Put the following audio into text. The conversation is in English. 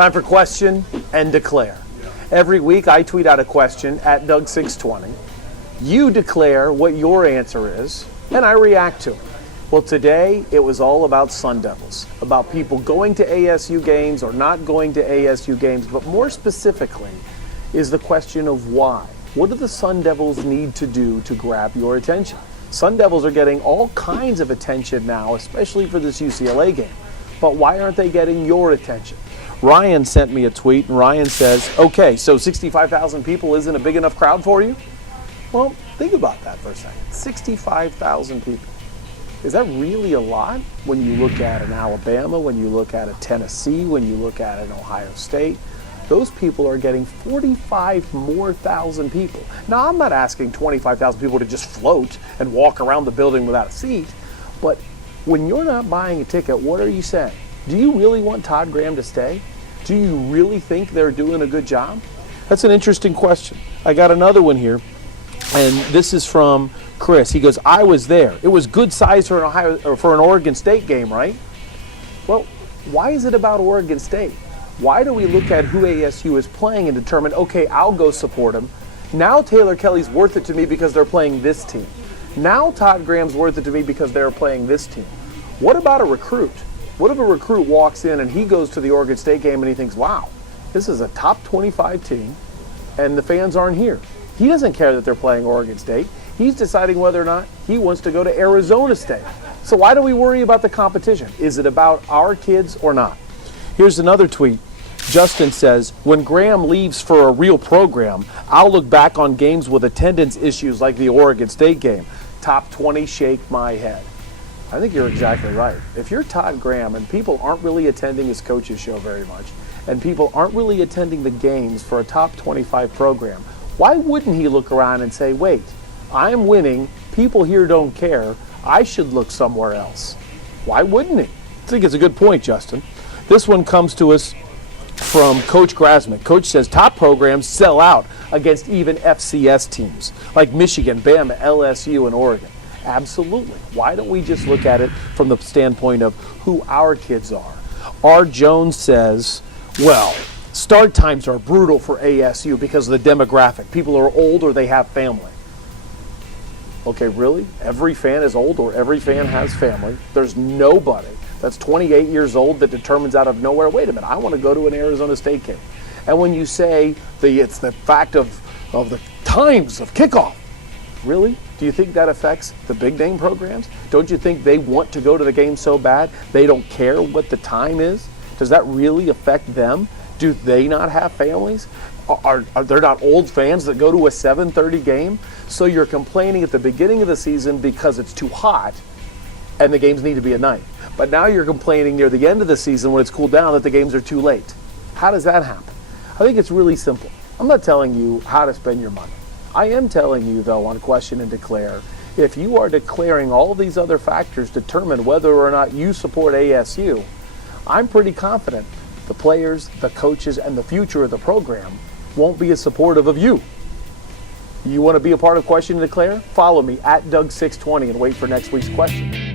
Time for question and declare. Every week I tweet out a question at Doug620. You declare what your answer is, and I react to it. Well, today it was all about Sun Devils, about people going to ASU games or not going to ASU games, but more specifically is the question of why. What do the Sun Devils need to do to grab your attention? Sun Devils are getting all kinds of attention now, especially for this UCLA game. But why aren't they getting your attention? Ryan sent me a tweet, and Ryan says, okay, so 65,000 people isn't a big enough crowd for you? Well, think about that for a second. 65,000 people. Is that really a lot when you look at an Alabama, when you look at a Tennessee, when you look at an Ohio State? Those people are getting 45 more thousand people. Now, I'm not asking 25,000 people to just float and walk around the building without a seat, but when you're not buying a ticket, what are you saying? Do you really want Todd Graham to stay? Do you really think they're doing a good job? That's an interesting question. I got another one here, and this is from Chris. He goes, I was there. It was good size for an Oregon State game, right? Well, why is it about Oregon State? Why do we look at who ASU is playing and determine, okay, I'll go support them. Now Taylor Kelly's worth it to me because they're playing this team. Now Todd Graham's worth it to me because they're playing this team. What about a recruit? What if a recruit walks in and he goes to the Oregon State game and he thinks, wow, this is a top 25 team and the fans aren't here. He doesn't care that they're playing Oregon State. He's deciding whether or not he wants to go to Arizona State. So why do we worry about the competition? Is it about our kids or not? Here's another tweet. Justin says, when Graham leaves for a real program, I'll look back on games with attendance issues like the Oregon State game. Top 20, shake my head. I think you're exactly right. If you're Todd Graham and people aren't really attending his coach's show very much, and people aren't really attending the games for a top 25 program, why wouldn't he look around and say, wait, I'm winning, people here don't care, I should look somewhere else? Why wouldn't he? I think it's a good point, Justin. This one comes to us from Coach Grassman. Coach says top programs sell out against even FCS teams like Michigan, Bama, LSU, and Oregon. Absolutely. Why don't we just look at it from the standpoint of who our kids are? R. Jones says, well, start times are brutal for ASU because of the demographic. People are old or they have family. Okay, really? Every fan is old or every fan has family? There's nobody that's 28 years old that determines out of nowhere, wait a minute, I want to go to an Arizona State game. And when you say it's the fact of the times of kickoff, really? Do you think that affects the big name programs? Don't you think they want to go to the game so bad they don't care what the time is? Does that really affect them? Do they not have families? Are there not old fans that go to a 7:30 game? So you're complaining at the beginning of the season because it's too hot and the games need to be at night. But now you're complaining near the end of the season when it's cooled down that the games are too late. How does that happen? I think it's really simple. I'm not telling you how to spend your money. I am telling you, though, on question and declare, if you are declaring all these other factors determine whether or not you support ASU, I'm pretty confident the players, the coaches, and the future of the program won't be as supportive of you. You want to be a part of question and declare? Follow me at Doug620 and wait for next week's question.